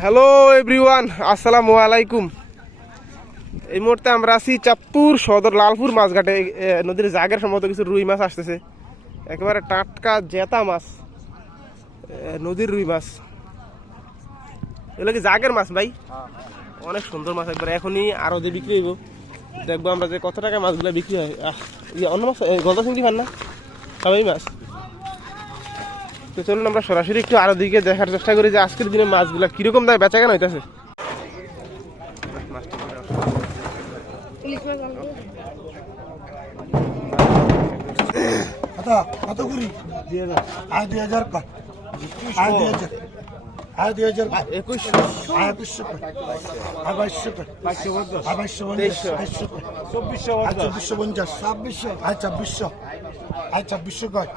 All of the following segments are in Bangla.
হ্যালো এভরিওয়ান আসসালামু আলাইকুম এই মুহূর্তে আমরা আছি চাঁদপুর সদর লালপুর মাছঘাটে। নদীর জাগের সম্ভবত কিছু রুই মাছ আসতেছে। একেবারে টাটকা জেতা মাছ। নদীর রুই মাছ। এগুলো কি জাগের মাছ ভাই? অনেক সুন্দর মাছ একবার এখনই আরও দিয়ে বিক্রি হইব। দেখব আমরা যে কত টাকা মাছগুলো বিক্রি হয়। ইয়ে অন্য মাছ গলদা চিংড়ি পান না? সবাই মাছ। তো চলুন আমরা সরাসরি একটু আরও দিকে দেখার চেষ্টা করি যে আজকের দিনে মাছগুলা কীরকম দামে বেচা কেন হইতাছে। কত কত করি? দুই হাজার দুই হাজার। আয় দুই হাজার একুশশো আয় একুশশো কর আয় বাইশশো কর আয় বাইশশো পঞ্চাশ। বাইশশো কর আয় চব্বিশশো পঞ্চাশ। ছাব্বিশশো। আয় ছাব্বিশশো। আয় ছাব্বিশশো কর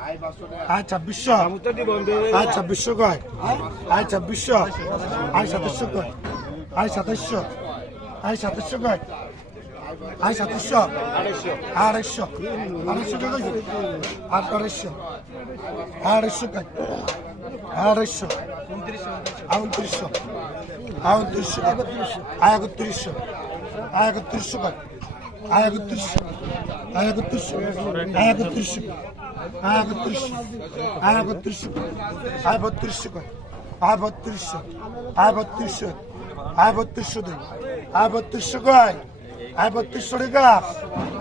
আয় ছাব্বিশশো। আয় ছাব্বিশশো কর আয় ছাব্বিশশো। আয় সাতাশশো কর আয় সাতাশশো। আয় সাতাশশো কর আয় সাতাশশো। আড়াইশো। আড়াইশো। টাকা আট আড়াইশো। আড়াইশো টাকা আড়াইশো। উনত্রিশশো। উনত্রিশশো। আয় একত্রিশশো। একত্রিশশো একত্রিশশো। একত্রিশশো। একত্রিশশো। একত্রিশশো। আয় একত্রিশশো আয় বত্রিশশো আয় বত্রিশশো। আয় বত্রিশশো। দেয় আয় বত্রিশশো কয়? আয় বত্রিশশো টাকা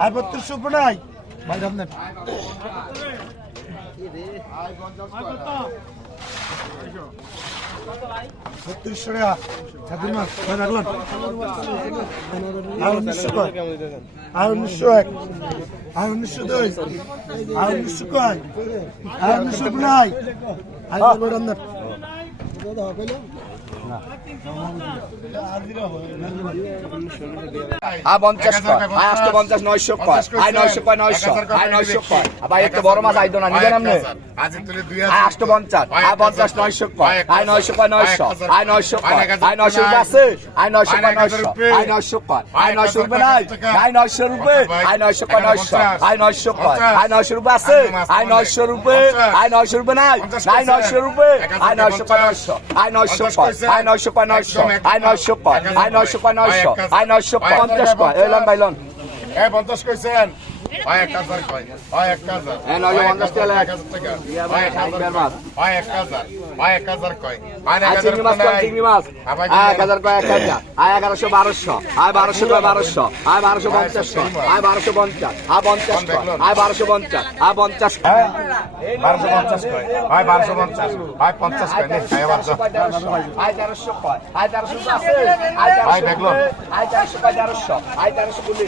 আয় বত্রিশশো নাই? ভাই রামদেন বত্রিশশো টাকা ছাত্রী মাস ভাই রাখলাম আর উনিশশো কয়? আর উনিশশো এক আর উনিশশো দুই আর উনিশশো কয় আর উনিশশো নাই। আর ভাই পঞ্চাশ কয় নয়শো কয় আয় নয়শো কয় নয়শো। আয় নয়শো কয় ভাই একটু বড় মাছ আইতো না আয় পঞ্চাশ। আয় পঞ্চাশ নয়শো কয় আয় নয়শো কয় নয়শো আয় নয়শো। কয় আয় নয়শো রুপে আছে আয় নয়শো কয় নয়শো আয় নয়শো কয় আয় নয়শো রুপে। নাই আয় নয়শো রুপে। আয় নয়শো কয় নয়শো। আয় নয়শো কয় আয় নয়শো রুপে আছে। আয় নয়শো রুপে। আয় নয়শো রুপে নাই আয় নয়শো রুপে আয় নয়শো। কয় নয়শো আয় নয়শো কয় আয় নয়শো কয় নয়শো আয় নয়শো কয় আয় নয়শো কয় নয়শো আয় নয়শো কয় পঞ্চাশ কয় এলাম বাইলন এ পঞ্চাশ কইছেন ভাই এক ভাই এক হাজার টাকা এক হাজার টাকা এক হাজার মাছ। ভাই এক হাজার ভাই এক হাজার ভাই এক আয় হাজার কয় আয় এক হাজার কয় এক হাজার আয় এগারোশো বারোশো আয় বারোশো কয় বারোশো আয় বারোশো পঞ্চাশ আয় বারোশো পঞ্চাশ আয় পঞ্চাশ আয় বারোশো পঞ্চাশ আয় পঞ্চাশ হ্যাঁ বারোশো পঞ্চাশ কয় ভাই বারোশো পঞ্চাশ ভাই পঞ্চাশ কয় নে আবার যাও। আয় তেরোশো কয় আয় তেরোশো আছে আয় তেরোশো। আয় তেরোশো কয় তেরোশো আয় তেরোশো বলি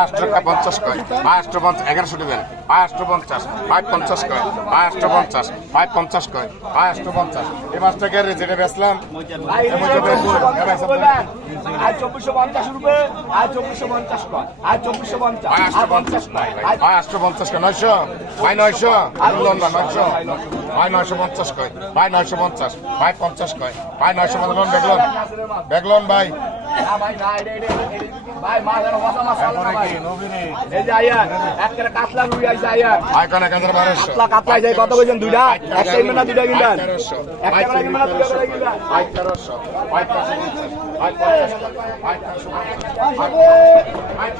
আষ্ট টাকা পঞ্চাশ কয়। আষ্ট পঞ্চাশ এগারোশো দেবেন ভাই আষ্ট পঞ্চাশ ভাই পঞ্চাশ কয়। আষ্ট পঞ্চাশ ভাই পঞ্চাশ কয় আষ্ট পঞ্চাশ এই মাছটা কে রে? যেটা বেচলাম চব্বিশশো পঞ্চাশ রুপে আয় চব্বিশশো পঞ্চাশ কয়। আয় চব্বিশশো পঞ্চাশ। ভাই পঞ্চাশ কয় আষ্ট পঞ্চাশ কয় নয়শো? ভাই নয়শো? বললাম নয়শো? ভাই নয়শো পঞ্চাশ কয়। ভাই নয়শো পঞ্চাশ ভাই পঞ্চাশ কয়। ভাই নয়শো পঞ্চাশ দেখলন দেখলন ভাই। না ভাই না এটা এটা এটা- ভাই মাছ আর মশা মাছ চলে না ভাই। এই যে আইয়া একটা কাতলা রুই আইছে আইয়া ভাই কোন এক বারোশো। কাতলা কাতলা যায় কত কইছেন দুইটা? একটা দুইটা কিনলেন? একটা দুইটা বেলা কিনবেন ভাই তেরোশো ভাই তেরোশো ভাই পঞ্চাশ ভাই তেরোশো ভাই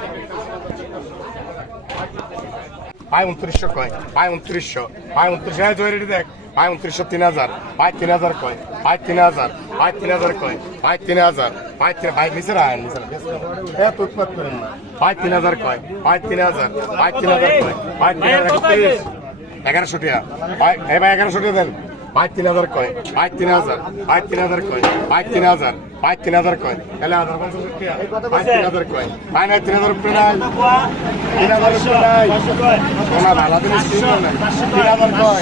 ভাই উনত্রিশশো কয়। ভাই উনত্রিশশো। ভাই উনত্রিশশো হ্যাঁ দেখ। ভাই উনত্রিশশো তিন হাজার। ভাই তিন হাজার কয়। ভাই তিন হাজার। ভাই তিন হাজার কয়? ভাই তিন হাজার। ভাই তিন ভাই নিচে রাখেন নিচে তো উৎপাত করেন না। ভাই তিন হাজার কয়? ভাই তিন হাজার। ভাই তিন হাজার কয়? ভাই তিন হাজার একত্রিশ এগারোশো টাকা ভাই এই এগারোশো টাকা দেন। ভাই তিন হাজার কয় ভাই তিন হাজার ভাই তিন হাজার কয় ভাই তিন হাজার ভাই তিন হাজার কয় তাহলে হাজার টাকা তিন হাজার কয় নাই তিন হাজার উপরে নাই তিন হাজার উপরে নাই ওনা ভালো জিনিস তিন হাজার কয়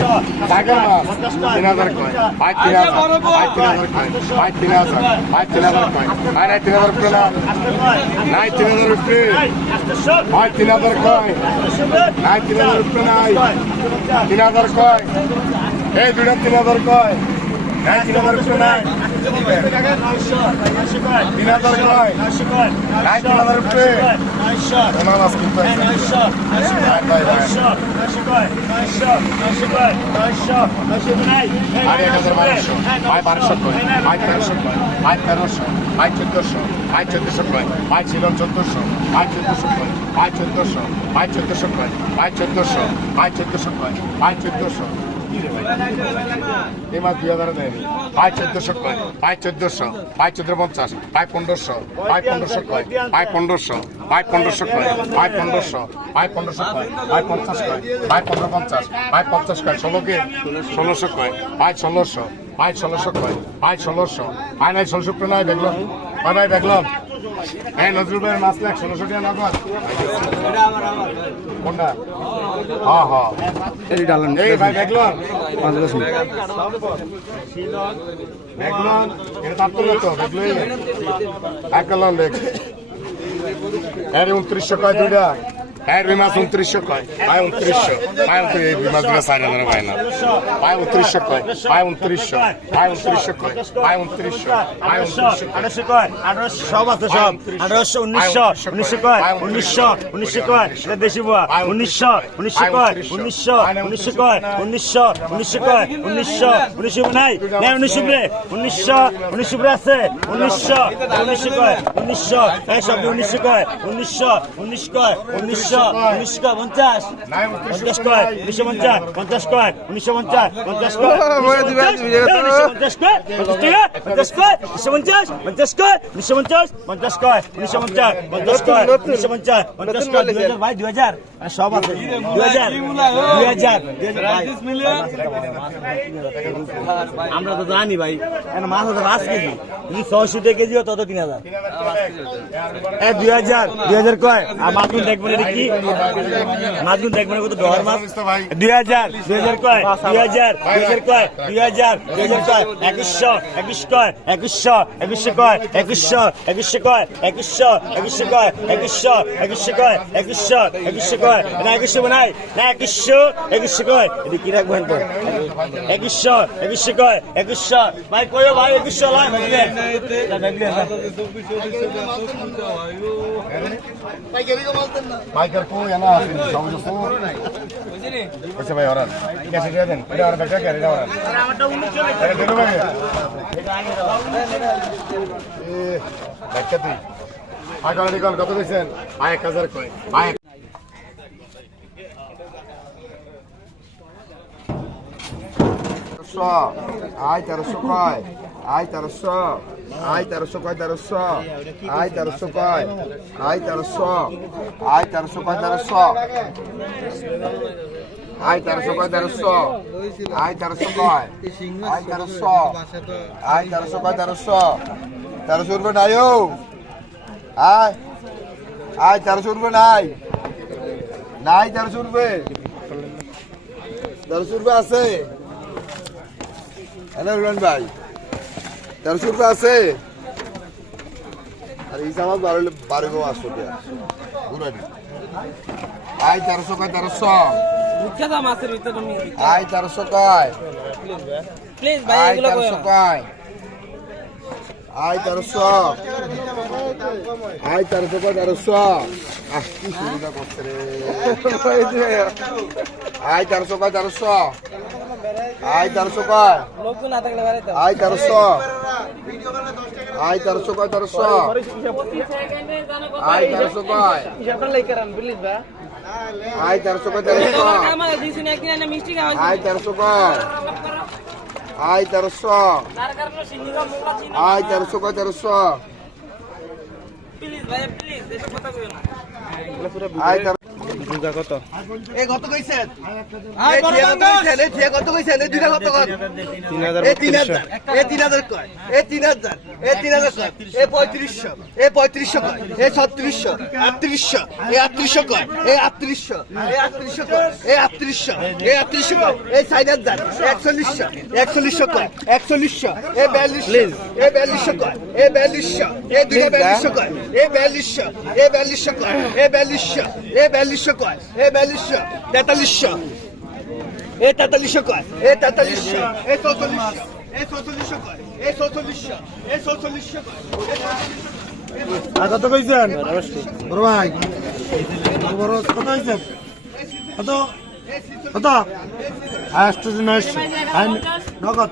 টাকার মাছ তিন হাজার কয় ভাই তিন হাজার ভাই তিন হাজার কয় ভাই তিন হাজার ভাই তিন হাজার কয় ভাই নাই তিন হাজার উপরে নাই নাই তিন হাজার উপরে ভাই তিন হাজার কয় নাই তিন হাজার উপরে নাই তিন হাজার কয় এই দুইটা তিন হাজার কয় নাই। তিন হাজার উপরে নাই তিন হাজার কয় নাই তিন হাজার উপরে ওনা মাছ কিনতে। আর এক হাজার বারোশো ভাই বারোশো কয়। ভাই তেরোশো কয়। ভাই তেরোশো। ভাই চোদ্দশো। ভাই চোদ্দশো কয়। ভাই ছিল চোদ্দশো। ভাই চোদ্দশো কয়। ভাই চোদ্দশো। ভাই চোদ্দশো কয়। ভাই চোদ্দশো। ভাই চোদ্দশো কয়। ভাই চোদ্দশো। এই মাছ দুই হাজার দেয়নি ভাই চোদ্দশো কয়? ভাই চোদ্দশো ভাই চোদ্দ পঞ্চাশ ভাই পনেরোশো ভাই পনেরোশো কয়? ভাই পনেরোশো ভাই পনেরোশো কয়? ভাই পনেরোশো ভাই পনেরোশো কয়? ভাই পঞ্চাশ কয়? ভাই পনেরো পঞ্চাশ ভাই পঞ্চাশ কয়? ষোলো কে ষোলোশো কয়? ভাই ষোলোশো ভাই ষোলোশো কয় ভাই। ষোলোশো ভাই নাই ষোলোশো নয় দেখলাম। ভাই ভাই দেখলাম। হ্যাঁ নজরুল ভাইয়ের মাছ লাখ ষোলোশো টাকা নগদ কোনটা? হ্যাঁ হ্যাঁ এই ভাই দেখলাম। দেখলাম। এটা তার তো না এক গেলাম দেখ হ্যাঁ উনত্রিশশো কয় দুইটা। হ্যাঁ রুই মাছ উনত্রিশশো কয়। ভাই উনত্রিশশো। ভাই উনত্রিশ এই মাছগুলো চার হাজার পায় না। ভাই উনত্রিশশো কয়। ভাই উনত্রিশশো। ভাই উনত্রিশশো কয়। ভাই উনত্রিশশো। ভাই উনত্রিশশো আঠারোশো কয়। আঠারোশো সব আছে সব। আঠারোশো উনিশশো উনিশশো কয়। উনিশশো উনিশশো কয়। এটা দেশি বুয়া। উনিশশো উনিশশো কয়। উনিশশো উনিশশো কয়। উনিশশো উনিশশো কয়। উনিশশো উনিশশো নাই নাই উনিশশো রে উনিশশো উনিশশো রে আছে। উনিশশো উনিশশো কয়। উনিশশো এই সব উনিশশো কয়। উনিশশো উনিশ কয়। উনিশশো উনিশশো কয়? পঞ্চাশ। পঞ্চাশ কয়? উনিশশো পঞ্চাশ পঞ্চাশ কয়? উনিশশো পঞ্চাশ পঞ্চাশ কয়? বলে দিবে, দিবে তো। পঞ্চাশ? কয়? পঞ্চাশ টাকা? পঞ্চাশ কয়? উনিশশো পঞ্চাশ? পঞ্চাশ কয়? উনিশশো পঞ্চাশ? পঞ্চাশ কয়? উনিশশো পঞ্চাশ? পঞ্চাশ কয়? নতুন, উনিশশো পঞ্চাশ? পঞ্চাশ কয়? দুই হাজার ভাই দুই হাজার। আর সব আছে। দুই হাজার দুই হাজার দুই হাজার ভাই। আমরা তো জানি ভাই। মাছ হতো পাঁচ কেজি। যদি টাকা কেজি তত তিন হাজার। দুই হাজার দুই হাজার কয়? আর মাছগুলো দেখবেন এটা কি? মাছগুলো দেখবেন কত ডর মাছ দুই হাজার দুই হাজার কয়? দুই হাজার দুই হাজার কয়? দুই হাজার দুই হাজার কয়? একুশশো একুশ কয় একুশশো একুশশো কয়? একুশশো একুশশো কয়? একুশশো একুশশো কয়? একুশশো একুশশো কয়? একুশশো একুশশো কয়? না একুশশো বানাই না একুশশো একুশশো কয়? এটা কি রাখবেন তো? একুশশো একুশশো কয়? একুশশো। ভাই কয়ো ভাই একুশশো লাই ভাগলে ভাগলে বাইকার কো এনা সবুজ কো আচ্ছা ভাই ওরা ক্যাশে দিয়ে দেন। এটা আর বেটা কে এটা ওরা এটা দিলো ভাই এ বাচ্চা তুই। আগাল নিকাল কত দিছেন 1000 কয়। তেরোশো। আয়, তেরোশো কয়। আয়, তেরোশো। আয় তেরোশো কয়, তেরোশো? আয় তেরোশো কয়, আয় তেরোশো আয় তেরোশো কয়, তেরোশো। আয় তেরোশো কয়, তেরোশো। আয় তেরোশো কয়, আয় তেরোশো। আয় তেরোশো কয়, তেরোশো। তেরোশো রুপে নাই ও। আয় আয় তেরোশো রুপে নাই। নাই তেরোশো রুপে তেরোশো রুপে আছে। হ্যালো রুমান ভাই। তেরোশো রুপে আছে। আর এই আমার বারো বারো গো আসো দিয়া ঘুরানি আয় তেরোশো কয় তেরোশো। আয় তেরোশো কয়। প্লিজ ভাই আয় তেরোশো কয়? আয় তেরোশো। আয় তেরোশো কয় তেরোশো। আহ কি সুবিধা করছে রে। আয় তেরোশো কয় তেরোশো। আয় তেরোশো কয় আয় তেরোশো আয় তেরোশো কয় তেরোশো আয় তেরোশো কয় আয় তেরোশো কয় তেরোশো আয় তেরোশো কয় আয় তেরোশো আয় তেরোশো কয় তেরোশো প্লিজ ভাই আয় তেরো এ কত কইছেন এই থিয়া কত কইছেন এই থিয়া কত কইছেন এই দুইটা কত কত তিন হাজার এ তিন হাজার। এ তিন হাজার কয়? এ তিন হাজার। এ তিন হাজার কয়? এ পঁয়ত্রিশশো। এ পঁয়ত্রিশশো কয়? এ ছত্রিশশো। আটত্রিশশো। এ আটত্রিশশো কয়? এ আটত্রিশশো। এ আটত্রিশশো কয়? এ আটত্রিশশো। এ আটত্রিশশো কয়? এ ষাট হাজার। একচল্লিশশো। একচল্লিশশো কয়? একচল্লিশশো। এ বিয়াল্লিশশো। এ বিয়াল্লিশশো কয়? এ বিয়াল্লিশশো। এ দুইটা কয়? এ বিয়াল্লিশশো। এ বিয়াল্লিশশো কয়? এ বিয়াল্লিশশো। এ বিয়াল্লিশশো কয়? এ বিয়াল্লিশশো তেতাল্লিশশো। এ তেতাল্লিশশো কয়? এ তেতাল্লিশশো এ চৌচল্লিশশো এ আর কত কইছেন? বড় ভাই বড় কত কইছেন? কত? কত? আষ্ট নয়শো আই নগদ।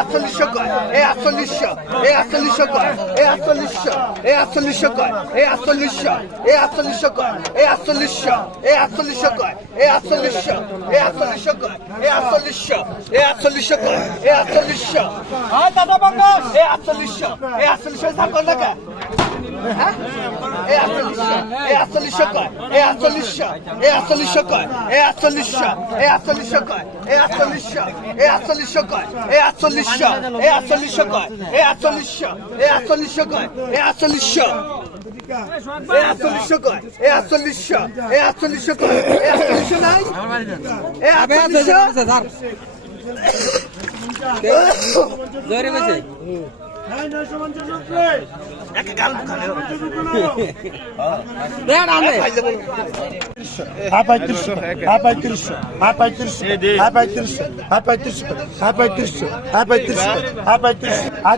আটচল্লিশশো কয় এই আটচল্লিশশো এই আটচল্লিশশো কয় এই আটচল্লিশশো এই আটচল্লিশশো কয় এই আটচল্লিশশো এই আটচল্লিশশো কয় এই আটচল্লিশশো এই আটচল্লিশশো কয় এই আটচল্লিশশো এই আটচল্লিশশো কয় এই আটচল্লিশশো এই আটচল্লিশশো কয় এই আটচল্লিশশো দাদা বাঙ্গাস এই আটচল্লিশশো এই আটচল্লিশশো থাকো না কে হ্যাঁ এই আটচল্লিশশো এই আটচল্লিশশো কয় এই আটচল্লিশশো এই আটচল্লিশশো কয় এই আটচল্লিশশো এই আটচল্লিশশো কয় এই আটচল্লিশশো এই আটচল্লিশশো কয় এই আটচল্লিশশো এই আটচল্লিশশো কয় এই আটচল্লিশশো এই আটচল্লিশশো কয় এই আটচল্লিশশো এই আটচল্লিশশো কয় এই আটচল্লিশশো এই আটচল্লিশশো কয় এই আটচল্লিশশো নাই হ্যাঁ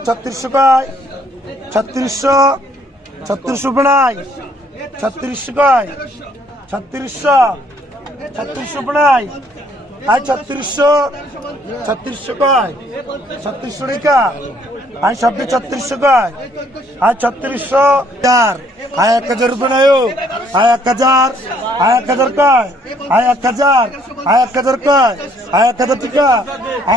ছত্রিশশো কয় ছত্রিশশো ছত্রিশশো বানাই ছত্রিশশো কয় ছত্রিশশো ছত্রিশশো বানাই আই ছত্রিশশো ছত্রিশশো কয়? ছত্রিশশো রেখা আই সবটি ছত্রিশশো কয়? আই ছত্রিশশো চার। আই এক হাজার রুপে নাইও আই এক হাজার। আই এক হাজার কয়? আই এক হাজার। আই এক হাজার কয়? আই এক হাজার টিকা। আই